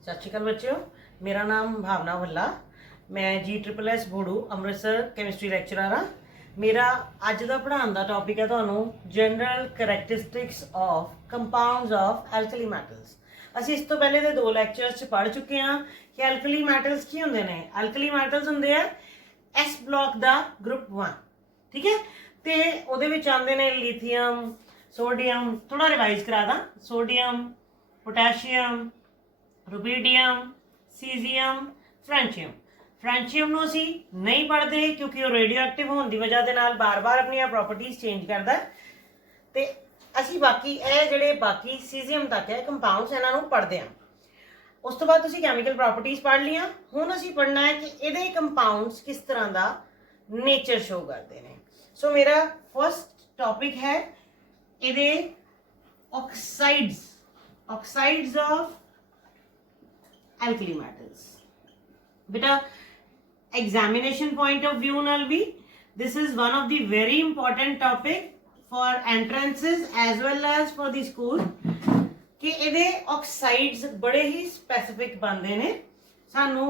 सत श्रीकाल बच्चों, मेरा नाम भावना भल्ला। मैं GSSS बोड़ू अमृतसर कैमिस्ट्री लैक्चरर हाँ। मेरा अज का पढ़ाने का टॉपिक है तुहानू general characteristics of compounds of alkali metals. असीं इस तो पहले दे 2 लैक्चर्स पढ़ चुके हैं कि एल्कली मैटल्स की होंदे ने। एल्कली मैटल्स होंदे आ एस ब्लॉक दा ग्रुप 1, ठीक है। तो उहदे विच आंदे ने लिथियम, सोडियम, थोड़ा रिवाइज करा दा, सोडियम, पोटैशियम, रुबीडियम, सीजियम, फ्रेंचियम। फ्रेंचियम ਨੂੰ ਅਸੀਂ नहीं पढ़ते क्योंकि वो रेडियो एक्टिव होने की वजह के नाल बार बार अपनी प्रॉपर्टीज चेंज करता है। तो ਅਸੀਂ बाकी ਇਹ ਜਿਹੜੇ बाकी सीजियम तक है कंपाउंड्स ਇਹਨਾਂ ਨੂੰ पढ़ते हैं। उस तो बाद ਤੁਸੀਂ कैमिकल प्रॉपर्टीज पढ़ लिया। ਹੁਣ ਅਸੀਂ पढ़ना है कि ਇਹਦੇ कंपाउंड्स किस तरह का नेचर शो करते हैं। सो मेरा फर्स्ट टॉपिक है ਇਹਦੇ ऑक्साइड्स ऑफ एल्कली मेटल्स। बेटा एग्जामिनेशन पॉइंट ऑफ व्यू नाल भी this is one of the very important topic for entrances as well as for the school कि इहदे ऑक्साइड्स बड़े ही स्पैसिफिक बनते हैं। सानू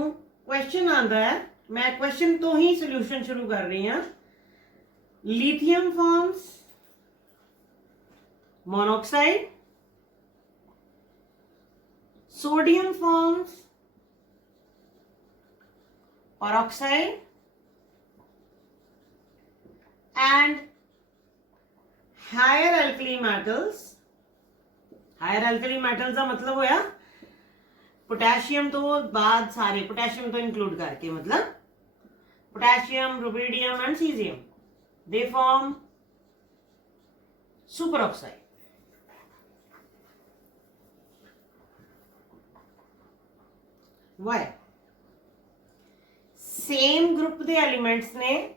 क्वेश्चन आता है, मैं क्वेश्चन तो ही सोल्यूशन शुरू कर रही हाँ। Lithium forms monoxide, sodium forms peroxide, and higher alkali metals का मतलब होया पोटेशियम तो बाद सारे पोटेशियम तो इंक्लूड करके मतलब potassium, rubidium and caesium they form super oxide. Why same group के एलिमेंट्स ने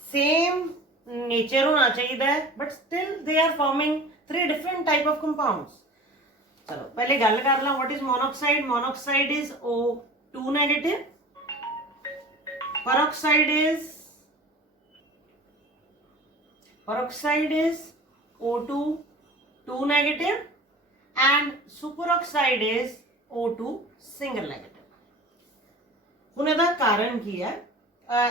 सेम नेचर होना चाहिए but still they are forming 3 different type of compounds. चलो पहले गल कर ला what is monoxide. Monoxide is O2 नेगेटिव, peroxide is O2 2 negative and superoxide is O2 single negative। ਹੁਣ ਇਹਦਾ ਕਾਰਨ ਕੀ ਹੈ?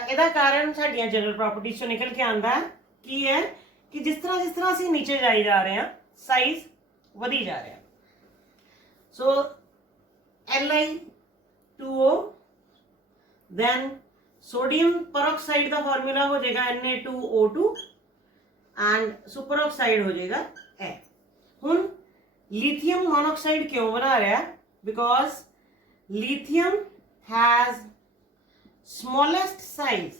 ਇਹਦਾ ਕਾਰਨ ਸਾਡੀਆਂ ਜਨਰਲ ਪ੍ਰੋਪਰਟੀਜ਼ ਚੋਂ ਨਿਕਲ ਕੇ ਆਂਦਾ ਹੈ ਕੀ ਹੈ ਕਿ ਜਿਸ ਤਰ੍ਹਾਂ ਅਸੀਂ ਨੀਚੇ ਜਾਈ ਜਾ ਰਹੇ ਹਾਂ ਸਾਈਜ਼ ਵਧੀ ਜਾ ਰਿਹਾ। ਸੋ Li2O then सोडियम परऑक्साइड का फॉर्मूला हो जाएगा Na2O2 एंड सुपर ऑक्साइड हो जाएगा ए। हुन लिथियम मोनोऑक्साइड क्यों बना रहा है? Because lithium has smallest size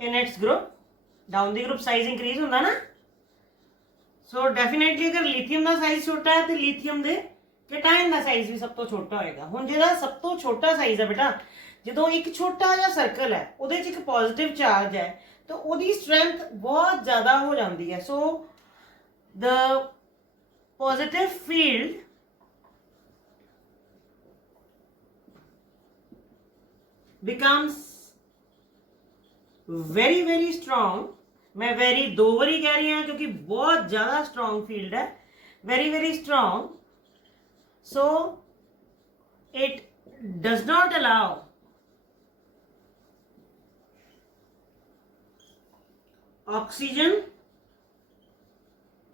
in its group. Down the group size increase होता ना। सो डेफिनेटली अगर लिथियम का साइज छोटा है तो लिथियम दे कैटायन का साइज भी सब तो छोटा होएगा। हुण जिहड़ा सब तो छोटा साइज है बेटा, जो एक छोटा जिहा सर्कल है उहदे च एक पॉजिटिव चार्ज है तो उहदी स्ट्रेंथ बहुत ज़्यादा हो जाती है। So the positive field becomes very very strong. मैं वेरी 2 बारी कह रही हूँ क्योंकि बहुत ज़्यादा स्ट्रॉन्ग फील्ड है, very very strong. So it does not allow oxygen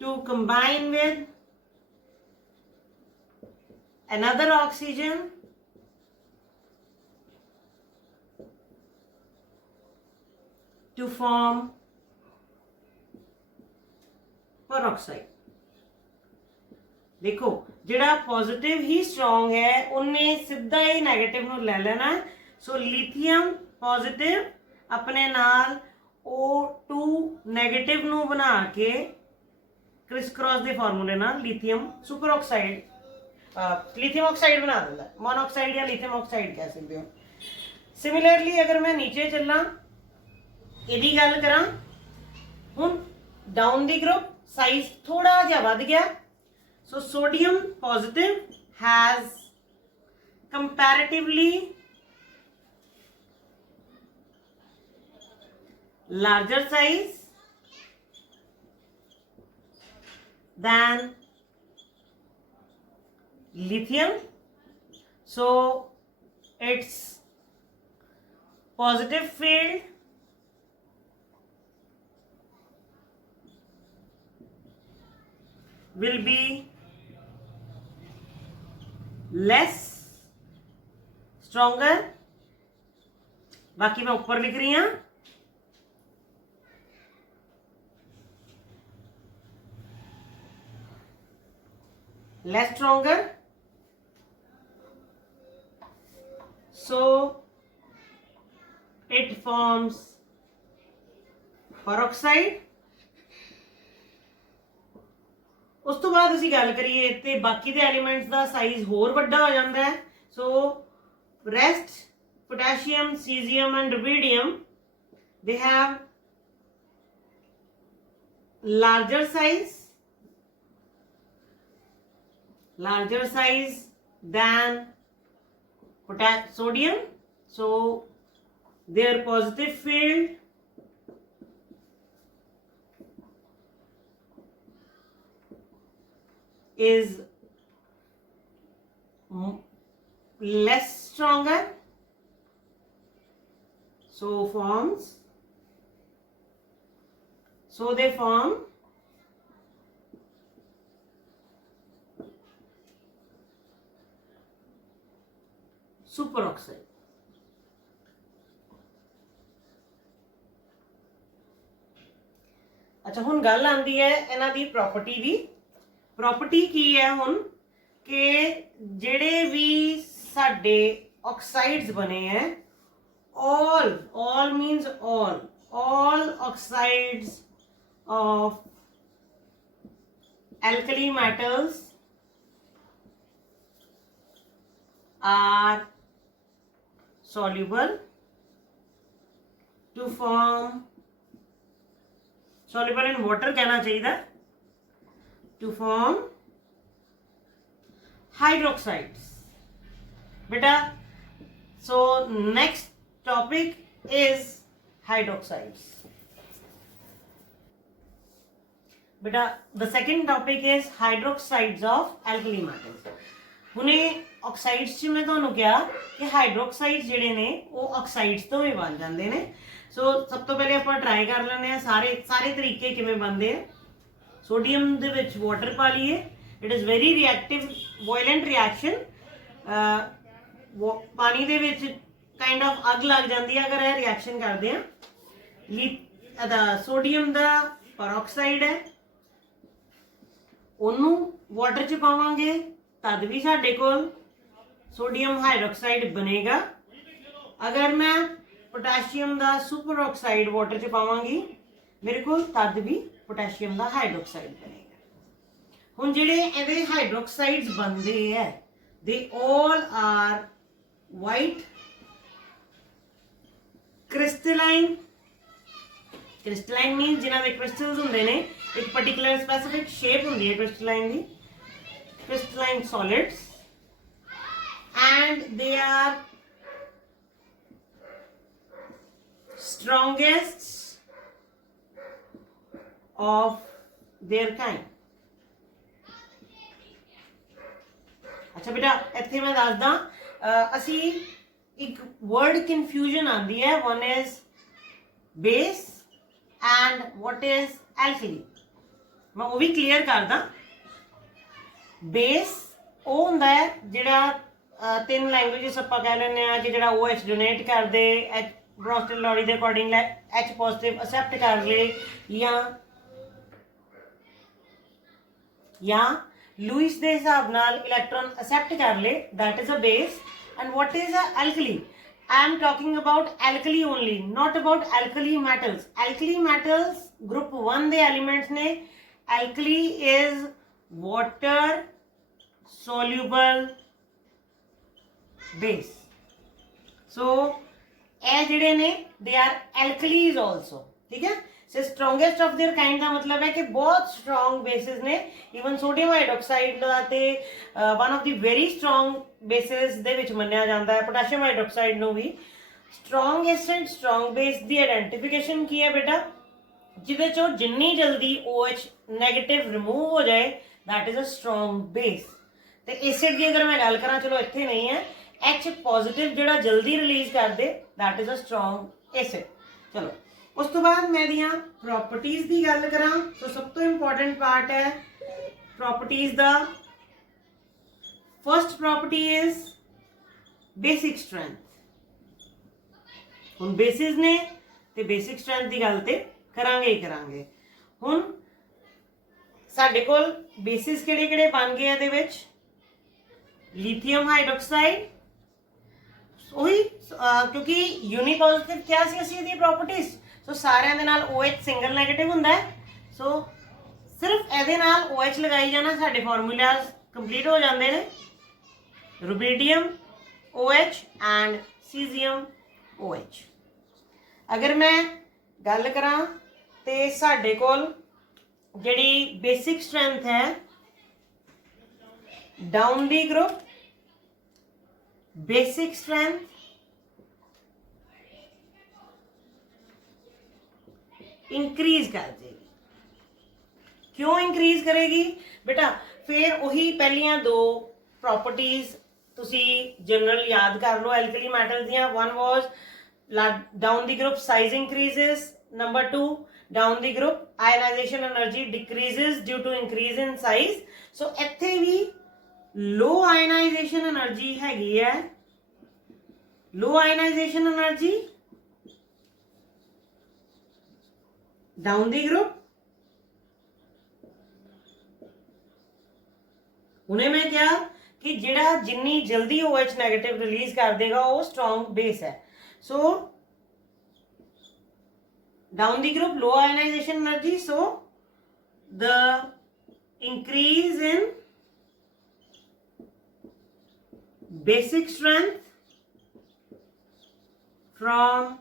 to combine with another oxygen to form peroxide। देखो जिहड़ा पॉजिटिव ही स्ट्रॉन्ग है उन्हें सीधा ही नैगेटिव नूं ले लेना है। सो लिथियम पॉजिटिव अपने नाल O2 नैगेटिव नूं बना के क्रिस क्रॉस दे फार्मूले नाल lithium super oxide lithium oxide बना दिंदा। मोनोऑक्साइड या लिथियम ऑक्साइड कह सकते हो। सिमिलरली अगर मैं नीचे चलना इहदी गल करां, हुण डाउन दी ग्रुप साइज थोड़ा जिहा वध गया। So sodium positive has comparatively larger size than lithium. So its positive field will be less stronger. बाकी मैं ऊपर लिख रही हूं, less stronger. So it forms peroxide. उस तो बाद ਅਸੀਂ ਗੱਲ ਕਰੀਏ ਤੇ ਬਾਕੀ ਦੇ ਐਲੀਮੈਂਟਸ ਦਾ ਸਾਈਜ਼ ਹੋਰ ਵੱਡਾ ਹੋ ਜਾਂਦਾ ਹੈ. ਸੋ rest, potassium, cesium and rubidium, they have larger size than sodium. So their positive field is less stronger, so they form superoxide. अच्छा हुण गल आंदी है इन्हां दी प्रॉपर्टी दी. प्रॉपर्टी की है हुण कि जेड़े भी साडे ऑक्साइड्स बने हैं, all means all oxides of alkali metals are soluble to form, soluble in water कहना चाहिए, to form hydroxides. Beta, so next topic is hydroxides. Beta, the second topic is hydroxides of alkali metals. हुने oxides च मैं तुहानू कहा कि hydroxides जिहड़े ने वो ऑक्साइड्स तो भी बन जाते हैं. सो सब तो पहले आपां ट्राई कर लैंदे आ सारे तरीके किवें बनदे आ. सोडियम दे विच वाटर पा लीए, it is very reactive violent reaction. पानी दे विच काइंड ऑफ अग लग जाती है अगर यह रिएक्शन करते हैं. सोडियम दा परऑक्साइड है, उन्नू वाटर च पावांगे तद भी साडे कोल सोडियम हाइड्रोक्साइड बनेगा. अगर मैं पोटैशियम दा सुपर ऑक्साइड वाटर च पावांगी मेरे को तद भी पोटैशियम दा हाइड्रोक्साइड बनेगा. हुण जिहड़े इहदे हाइड्रोक्साइड्स बनदे है they all are white crystalline. Crystalline mean जिन्हां दे क्रिस्टल्स हुंदे ने, एक पर्टिकुलर स्पेसिफिक शेप हुंदी है crystalline the, crystalline solids, and they are strongest of their kind. अच्छा बेटा इत्थे मैं दसदा असी एक वर्ड कंफ्यूजन आंदी है. One is base and what is alkali. मैं वो भी क्लियर करदा. बेस वो हुंदा है जिहड़ा तीन लैंग्वेजेस आपां कह लैंदे आ कि जिहड़ा OH डोनेट कर दे, एच ब्रॉन्स्टन लॉरी दे अकॉर्डिंग H पॉजिटिव एक्सेप्ट कर ले या लुइस दे हिसाब नाल इलेक्ट्रॉन एक्सेप्ट कर ले, that is a base. And what is a alkali? I am talking about alkali only, not about alkali metals. Alkali metals group 1 दे elements ने. Alkali is water soluble base. So ये जिहड़े ने they are alkalis also. ठीक है. So strongest of their kind का मतलब है कि बहुत strong bases ने. Even sodium hydroxide दा ते one of the very strong bases दे विच मन्निया जाता है. Potassium hydroxide नू भी strongest and strong base the identification की है बेटा, जिहदे चों जिन्नी जल्दी OH नेगेटिव रिमूव हो जाए, that is a strong base. ਤੇ एसिड की अगर मैं गल करा, चलो इत्थे नहीं है, H पॉजिटिव जिहड़ा जल्दी रिलीज कर दे, that is a strong acid. चलो उस तो बाद मैं दियां प्रॉपर्टीज की गल करा, तो सब तो इंपॉर्टेंट पार्ट है प्रॉपर्टीज दा। First property is basic strength. हुण बेसिस ने ते बेसिक स्ट्रेंथ की गल ते करांगे ही करांगे। हुण साडे कोल बेसिस किहड़े-किहड़े बन गए इहदे विच, लिथियम हाइड्रोक्साइड, वही क्योंकि यूनीपॉजिटिव क्या सी असीं इहदी प्रॉपर्टीज, सो सारिਆਂ ਦੇ ਨਾਲ OH सिंगल नैगेटिव हुंदा है, सो सिर्फ ਇਹਦੇ ਨਾਲ OH लगाई जाना, साडे फार्मूलाज कंप्लीट हो जाते हैं, rubidium OH and caesium OH। अगर मैं गल करा तो साडे कोल जिहड़ी बेसिक स्ट्रेंथ है down the group, basic strength increase कर देगी। क्यों इंक्रीज करेगी बेटा? फिर वही पहलियां दो प्रॉपर्टीज तुसी जनरल याद कर लो एल्कली मेटल दियां। One was down the group size increases, number 2 down the group ionisation energy decreases due to increase in size. So इत्थे भी लो आयनाइजेशन एनर्जी हैगी है, लो आयनाइजेशन एनर्जी डाउन दी group. उन्हें मैं क्या कि जिहड़ा जिन्नी जल्दी OH नेगेटिव रिलीज कर देगा वो स्ट्रॉन्ग बेस है। So down the group low ionization energy, so the increase in basic strength from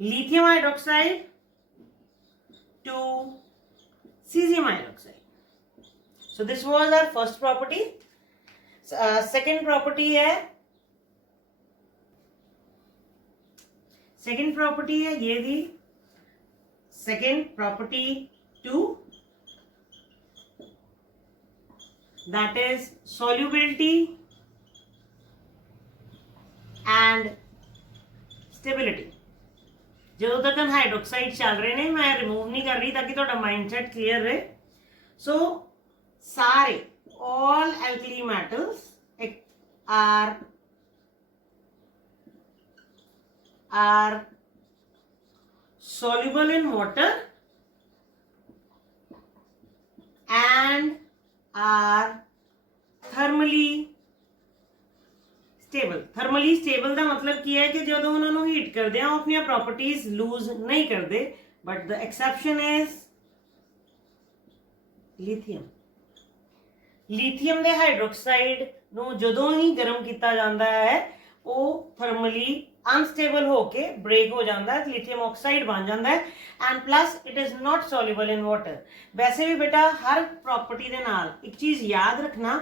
lithium hydroxide to cesium hydroxide. So this was our first property. Second property है, second property है ये थी second property 2, that is solubility and stability। जो तक hydroxide चल रहे ने मैं रिमूव नहीं कर रही ताकि थोड़ा माइंडसेट क्लियर रहे। सो सारे all alkali metals are soluble in water and are thermally stable। thermally stable का मतलब क्या है कि जो उन्होंने हीट करते हैं अपनी प्रॉपर्टीज लूज नहीं करते, but the exception is lithium. Lithium के हाइड्रोक्साइड नू जदों ही गर्म किया जाता है वो थर्मली अनस्टेबल होके ब्रेक हो जाता है, लिथियम ऑक्साइड बन जाता है and plus it is not soluble in water. वैसे भी बेटा हर प्रॉपर्टी के नाल एक चीज याद रखना,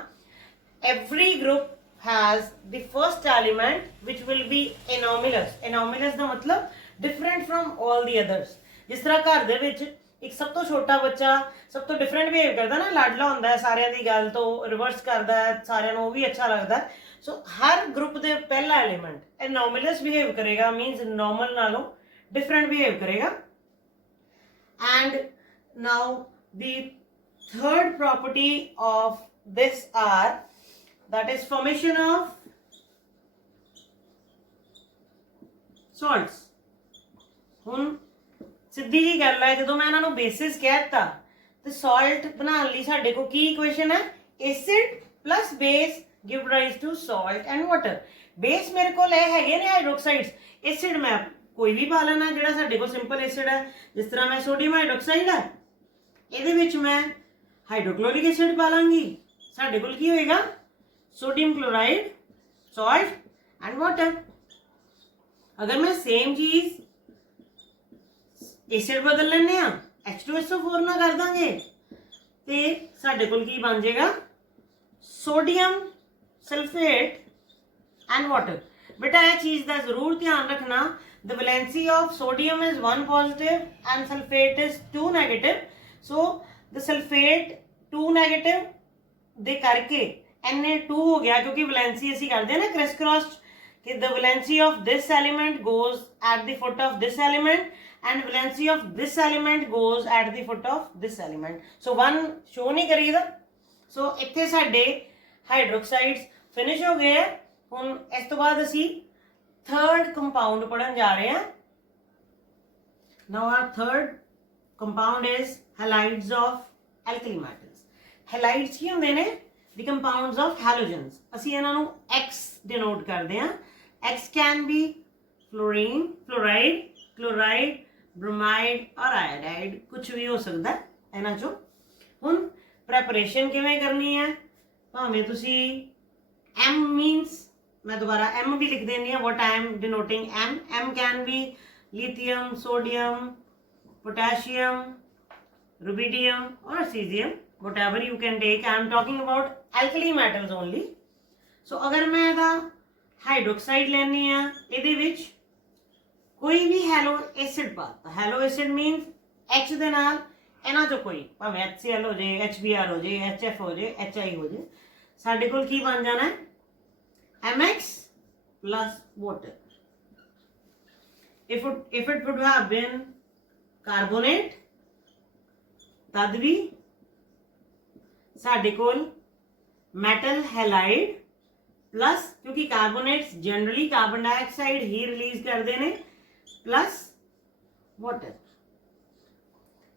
every group has the first element which will be anomalous. Anomalous का मतलब different from all the others. जिस तरह घर दे विच एक सब तो छोटा बच्चा सब तो डिफरेंट बिहेव करता ना, लाडला होंदा है, सारियां दी गल तो रिवर्स करता है, सारियां नूं भी अच्छा लगता है। सो हर ग्रुप दे पहला एलिमेंट एनोमिलस बिहेव करेगा, मीनस नॉर्मल नालों डिफरेंट बिहेव करेगा। And now the third property of this are that is formation of salts. हुण सीधी जी गल है, जो मैं इन्होंने बेसिस कहता तो सॉल्ट बनाने लई साडे को की इक्वेशन है, acid plus base give rise to salt and water. Base मेरे को है हाइड्रोक्साइड्स, एसिड मैं कोई भी पा लेना जिहड़ा साडे को सिंपल एसिड है। जिस तरह मैं सोडियम हाइड्रोक्साइड है इहदे विच मैं हाइड्रोक्लोरिक एसिड पा लांगी, साडे कोल की होएगा sodium chloride, salt and water. अगर मैं सेम चीज एसिड बदल लेने H2SO4 ना कर देंगे तो साडे कोल की बन जाएगा सोडियम सल्फेट एंड वाटर। बेटा यह चीज़ का जरूर ध्यान रखना, the valency of sodium is 1 positive and sulphate is 2 negative. So the sulphate 2 negative ਦੇ ਕਰਕੇ Na2 ਹੋ ਗਿਆ, क्योंकि वैलेंसी ਅਸੀਂ ਕਰਦੇ ना क्रिस क्रॉस कि the valency of this element goes at the foot of this element and valency of this element goes at the foot of this element. So one show नहीं करीदा. So ਇੱਥੇ ਸਾਡੇ hydroxides finish हो गए हैं. ਹੁਣ ਇਸ ਤੋਂ ਬਾਅਦ ਅਸੀਂ थर्ड कंपाउंड पढ़न जा रहे हैं. Now our third compound is halides of alkali metals. Halides ਕੀ ਹੁੰਦੇ ਨੇ? The compounds of halogens. ਅਸੀਂ ਇਹਨਾਂ ਨੂੰ X denote ਕਰਦੇ ਹਾਂ. X can be fluorine, fluoride, chloride, bromide और iodide. कुछ भी हो सकता है ਇਹਨਾਂ ਚੋਂ. ਹੁਣ preparation ਕਿਵੇਂ ਕਰਨੀ ਹੈ? ਭਾਵੇਂ ਤੁਸੀਂ M means, मैं दोबारा M भी लिख देनी है. What I am denoting M. M can be lithium, sodium, potassium, rubidium or cesium. Whatever you can take. I am talking about alkali metals only. So अगर मैं ਇਹਦਾ हाइड्रोक्साइड ਲੈਣੀ ਆ, ਇਹਦੇ ਵਿੱਚ ਕੋਈ ਵੀ ਹੈਲੋ ਐਸਿਡ ਪਾਤਾ. ਹੈਲੋ ਐਸਿਡ ਮੀਨਸ H ਦੇ ਨਾਲ ਇਹਨਾਂ ਚੋਂ ਕੋਈ, ਭਾਵੇਂ HCl ਹੋ ਜੇ, HBr ਹੋ ਜੇ, HF ਹੋ ਜੇ, HI ਹੋ ਜੇ, ਸਾਡੇ ਕੋਲ ਕੀ ਬਣ ਜਾਣਾ ਹੈ? MX plus water. If it would have been carbonate, तद भी ਸਾਡੇ ਕੋਲ ਮੈਟਲ ਹੈਲਾਈਡ प्लस, क्योंकि कार्बोनेट्स जनरली कार्बन डाइऑक्साइड ही रिलीज करते हैं, plus water.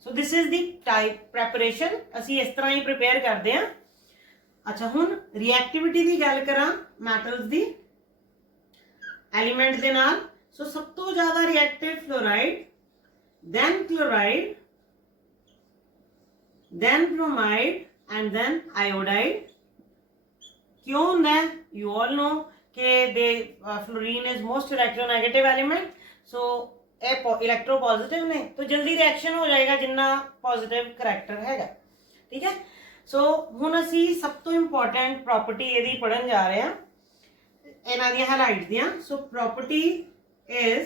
So this is the type preparation. ਅਸੀਂ ਇਸ ਤਰ੍ਹਾਂ ਹੀ प्रिपेयर करते हैं. अच्छा, ਹੁਣ रिएक्टिविटी ਦੀ ਗੱਲ ਕਰਾਂ ਮੈਟਲਸ ਦੀ एलिमेंट ਦੇ ਨਾਲ. सो सब तो ज़्यादा reactive fluoride, then chloride, then bromide and then iodide. क्यों होता है? You all know कि fluorine is most electronegative element. So electro positive ने तो जल्दी रिएक्शन हो जाएगा जिन्ना पॉजिटिव करैक्टर हैगा. ठीक है. सो हुण असी सब तो इंपॉर्टेंट प्रॉपर्टी ਇਹਦੀ पढ़न जा रहे हैं ਇਹਨਾਂ ਦੀਆਂ ਹੈਲਾਈਡਸ ਦੀਆਂ. So property is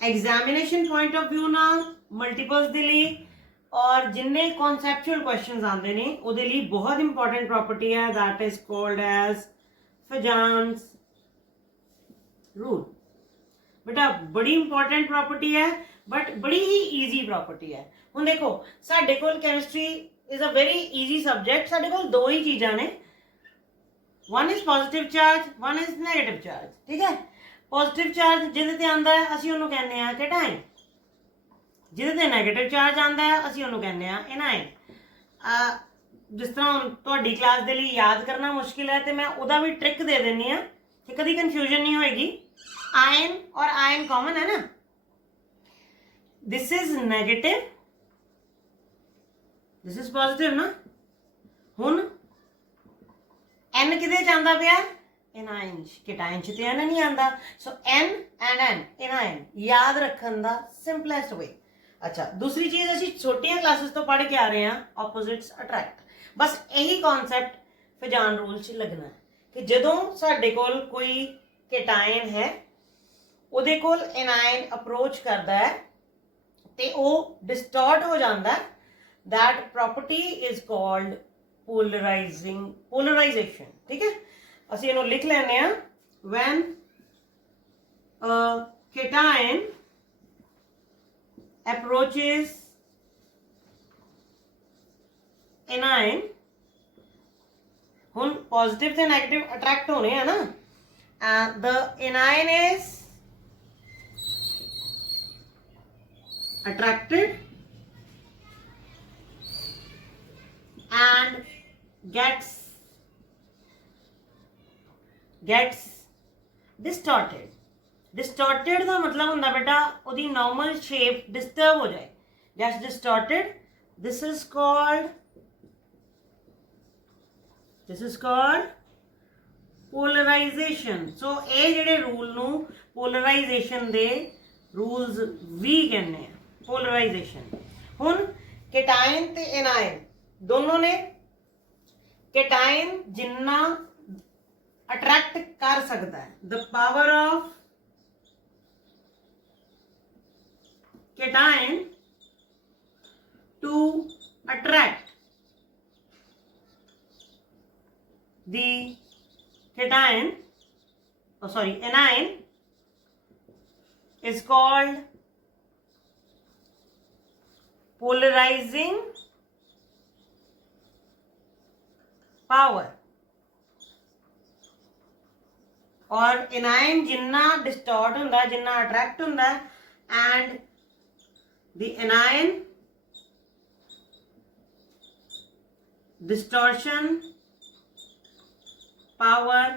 examination point of view ਨਾਲ ਮਲਟੀਪल्स ਦੇ ਲਈ और जिन्ने कॉन्सैप्चुअल क्वेश्चंस आते हैं ਉਹਦੇ ਲਈ बहुत इंपॉर्टेंट प्रॉपर्टी है, that is called as Fajans rule. बेटा बड़ी इंपॉर्टेंट प्रॉपर्टी है बट बड़ी ही ईजी प्रॉपर्टी है. ਹੁਣ देखो ਸਾਡੇ ਕੋਲ chemistry is a very easy subject. ਸਾਡੇ ਕੋਲ दो ही चीज़ां ने, one is positive charge, one is negative charge. ठीक है. पॉजिटिव चार्ज ਜਿਹਦੇ ਤੇ ਆਂਦਾ ਹੈ ਅਸੀਂ ਉਹਨੂੰ ਕਹਿੰਦੇ ਆ ਕੈਟਾਇਨ, ਜਿਹਦੇ ਤੇ ਨੈਗੇਟਿਵ ਚਾਰਜ ਆਂਦਾ ਹੈ ਅਸੀਂ ਉਹਨੂੰ ਕਹਿੰਦੇ ਆ ਐਨਾਇਨ. ਜਿਸ ਤਰ੍ਹਾਂ ਹੁਣ ਤੁਹਾਡੀ ਕਲਾਸ ਦੇ ਲਈ ਯਾਦ ਕਰਨਾ ਮੁਸ਼ਕਿਲ ਹੈ ਤੇ ਮੈਂ ਉਹਦਾ ਵੀ ਟ੍ਰਿਕ ਦੇ ਦਿੰਨੀ ਆ ਕਿ ਕਦੀ ਕਨਫਿਊਜ਼ਨ ਨਹੀਂ ਹੋਏਗੀ. आयन और आयन कॉमन है ना. This is negative, this is positive ना. हुन एन किदे च आंदा पिया? एनायन च. केटायन च ते एन नहीं आंदा. सो एन एंड एन एनायन याद रखन दा सिंपलेस्ट वे. अच्छा, दूसरी चीज असी छोटियां क्लासेस तो पढ़ के आ रहे हैं ऑपोजिट्स अट्रैक्ट. बस यही कॉन्सैप्ट फजान रूल च लगना है कि जदों साडे कोल कोई केटायन है ਉਹਦੇ ਕੋਲ एनायन अप्रोच करता है ਤੇ ਉਹ डिस्टॉर्ट हो जाता है. That property is called polarization. ठीक है. ਅਸੀਂ ਇਹਨੂੰ ਲਿਖ ਲੈਨੇ ਆ. व्हेन केटायन अप्रोचेस एनायन, ਹੁਣ पॉजिटिव ਤੇ नेगेटिव अट्रैक्ट होने हैं ना. the anion is attracted and gets distorted. distorted ਦਾ ਮਤਲਬ ਹੁੰਦਾ ਬੇਟਾ ਉਹਦੀ normal shape disturb ਹੋ ਜਾਏ, gets distorted. this is called polarization. so ਇਹ ਜਿਹੜੇ ਰੂਲ ਨੂੰ polarization ਦੇ रूल्स भी कहने हैं. पोलराइजेशन. हुन केटायन ते एनायन दोनों ने केटायन जिन्ना अट्रैक्ट कर सकता है, the power of cation the cation, anion is called polarizing power. और एनायन जिन्ना डिस्टॉर्ट होंदा जिन्ना अट्रैक्ट होंदा and the anion distortion power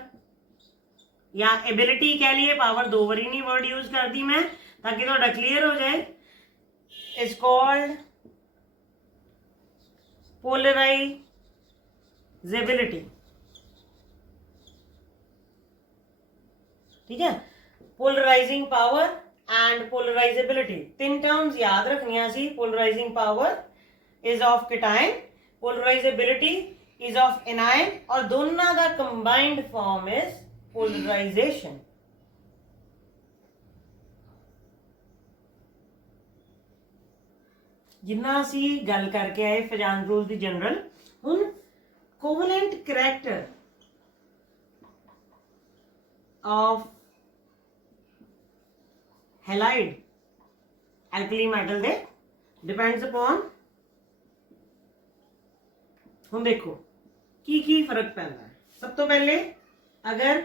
या एबिलिटी कह लिए, पावर दो बारी नहीं वर्ड यूज कर दी मैं ताकि थोड़ा क्लियर हो जाए, इज कॉल्ड पोलराइजेबिलिटी। ठीक है, पोलराइजिंग पावर एंड पोलराइजेबिलिटी तीन टर्म्स याद रखनिया सी। Polarising power is of cation, polarisability is of anion और दोनों का कंबाइंड फॉर्म इज पोलराइजेशन। जिन्ना असी गल करके आए फजान रूल्स दी जनरल, हुन covalent character of halide alkali metal दे डिपेंड्स अपॉन, हम देखो की फर्क पैंदा है। सब तो पहले अगर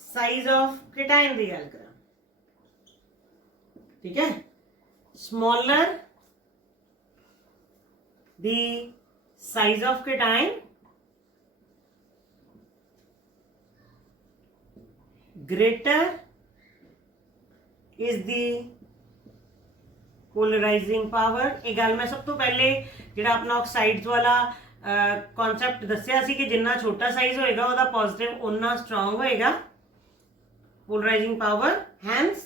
साइज ऑफ कैटायन की गल करा, ठीक है, smaller the size of cation, greater is the polarizing power. ये गल मैं सब तो पहले जिहड़ा अपना ऑक्साइड्स वाला कॉन्सैप्ट दस्या सी कि जिन्ना छोटा साइज होएगा वह पॉजिटिव उन्ना स्ट्रॉन्ग होएगा polarising power, hence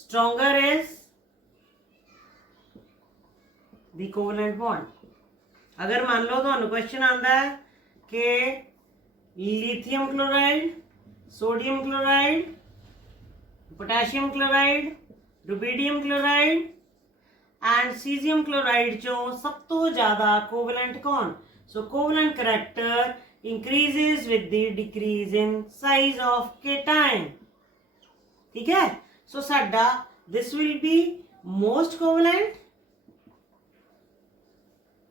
stronger is the covalent bond. अगर मान लो तो क्वेश्चन आता है कि lithium chloride, sodium chloride, potassium chloride, rubidium chloride and caesium chloride चो सब तो ज्यादा कोवलेंट कौन? So covalent character increases with the decrease in size of cation. ठीक है, सो साडा this will be most covalent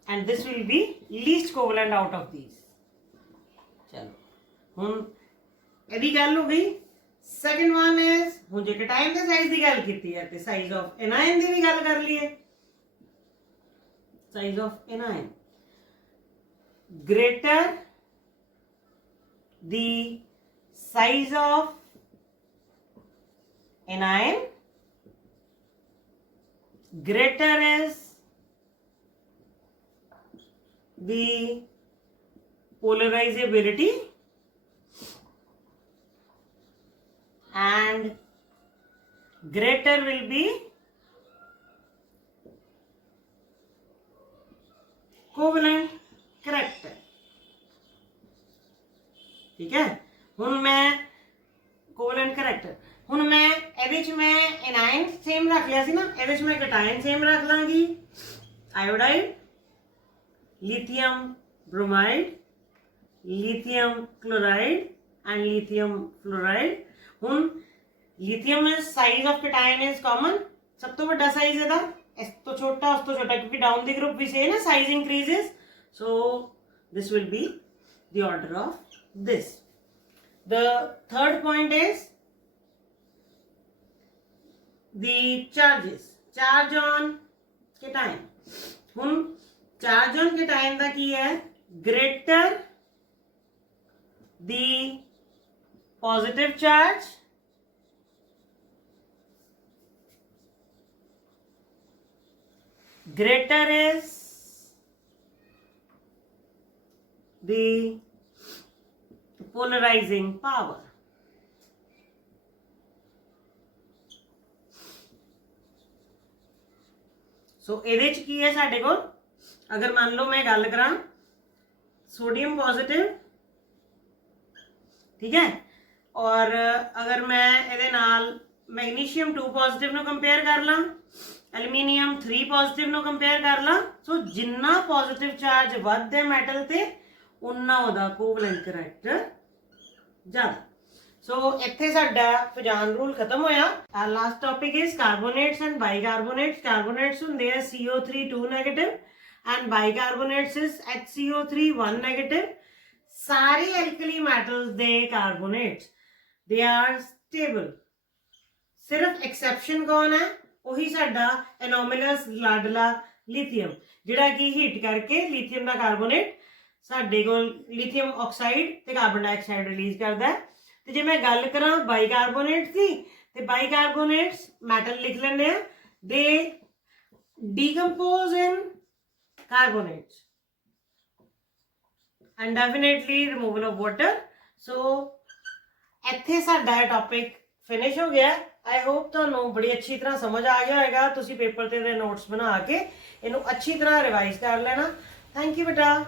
and this will be least covalent out of these. चलो हुन यदि गल हो गई। सेकंड वन इज हुन जे कैटायन दे साइज दी गल कीती है ते साइज ऑफ एनायन दी भी गल कर लिए। Size of anion greater the size of anion greater is the polarizability and greater will be covalent character। ठीक है, हुन मैं कोवलेंट करैक्टर हुन मैं एदे च मैं एनायन सेम रख लिया सी ना, एदे च मैं कैटायन सेम रख लांगी, iodide, lithium bromide, lithium chloride and lithium fluoride. हुन lithium is size of cation is common, सब तो बड़ा साइज है इस तो छोटा उस तो छोटा, क्योंकि डाउन द ग्रुप भी से ना size increases, so this will be the order of this. The third point is the charges, charge on cation. हुन चार्ज ऑन कैटायन दा की है? Greater the positive charge greater is the polarizing power। सो ਇਹਦੇ ਚ ਕੀ ਹੈ ਸਾਡੇ ਕੋਲ? अगर मान लो मैं गल करा सोडियम पॉजिटिव, ठीक है, और अगर मैं ये नाल मैग्नीशियम 2 पॉजिटिव नो कंपेयर कर ला, एल्यूमीनियम 3 पॉजिटिव नो कंपेयर कर ला, सो जिन्ना पॉजिटिव चार्ज वधदे मैटल ते उन्ना ਉਹਦਾ ਕੋਵਲੈਂਟ ਕਰੈਕਟਰ ਜ਼ਿਆਦਾ। ਸੋ ਇੱਥੇ ਸਾਡਾ ਪਛਾਣ ਰੂਲ ਖਤਮ ਹੋਇਆ। our last topic is carbonates and bicarbonates. carbonates ਹੁੰਦੇ ਆ CO3 2 negative and bicarbonates is HCO3 1 negative. ਸਾਰੇ alkali metals ਦੇ carbonates they are stable। ਸਿਰਫ ਐਕਸੈਪਸ਼ਨ ਕੌਣ ਹੈ? ਉਹੀ ਸਾਡਾ ਐਨੋਮਲਸ ਲਾਡਲਾ ਲਿਥੀਅਮ, ਜਿਹੜਾ ਕਿ ਹੀਟ ਕਰਕੇ ਲਿਥੀਅਮ ਦਾ ਕਾਰਬੋਨੇਟ ਸਾਡੇ ਕੋਲ ਲਿਥੀਅਮ ਆਕਸਾਈਡ ਤੇ ਕਾਰਬਨ ਡਾਈਆਕਸਾਈਡ ਰਿਲੀਜ਼ ਕਰਦਾ ਹੈ। ਤੇ ਜੇ ਮੈਂ ਗੱਲ ਕਰਾਂ ਬਾਈਕਾਰਬੋਨੇਟਸ ਦੀ, ਤੇ ਬਾਈਕਾਰਬੋਨੇਟਸ ਮੈਟਲ ਲਿਖ ਲੈਂਦੇ ਆ, they decompose in carbonates and definitely removal of water. So ਇੱਥੇ ਸਾਡਾ ਇਹ ਟੌਪਿਕ ਫਿਨਿਸ਼ ਹੋ ਗਿਆ। ਆਈ ਹੋਪ ਤੁਹਾਨੂੰ ਬੜੀ ਅੱਛੀ ਤਰ੍ਹਾਂ ਸਮਝ ਆ ਗਿਆ ਹੋਏਗਾ। ਤੁਸੀਂ ਪੇਪਰ ਤੇ ਦੇ ਨੋਟਸ ਬਣਾ ਕੇ ਇਹਨੂੰ ਅੱਛੀ ਤਰ੍ਹਾਂ ਰਿਵਾਈਜ਼ ਕਰ ਲੈਣਾ। ਥੈਂਕ ਯੂ ਬੇਟਾ।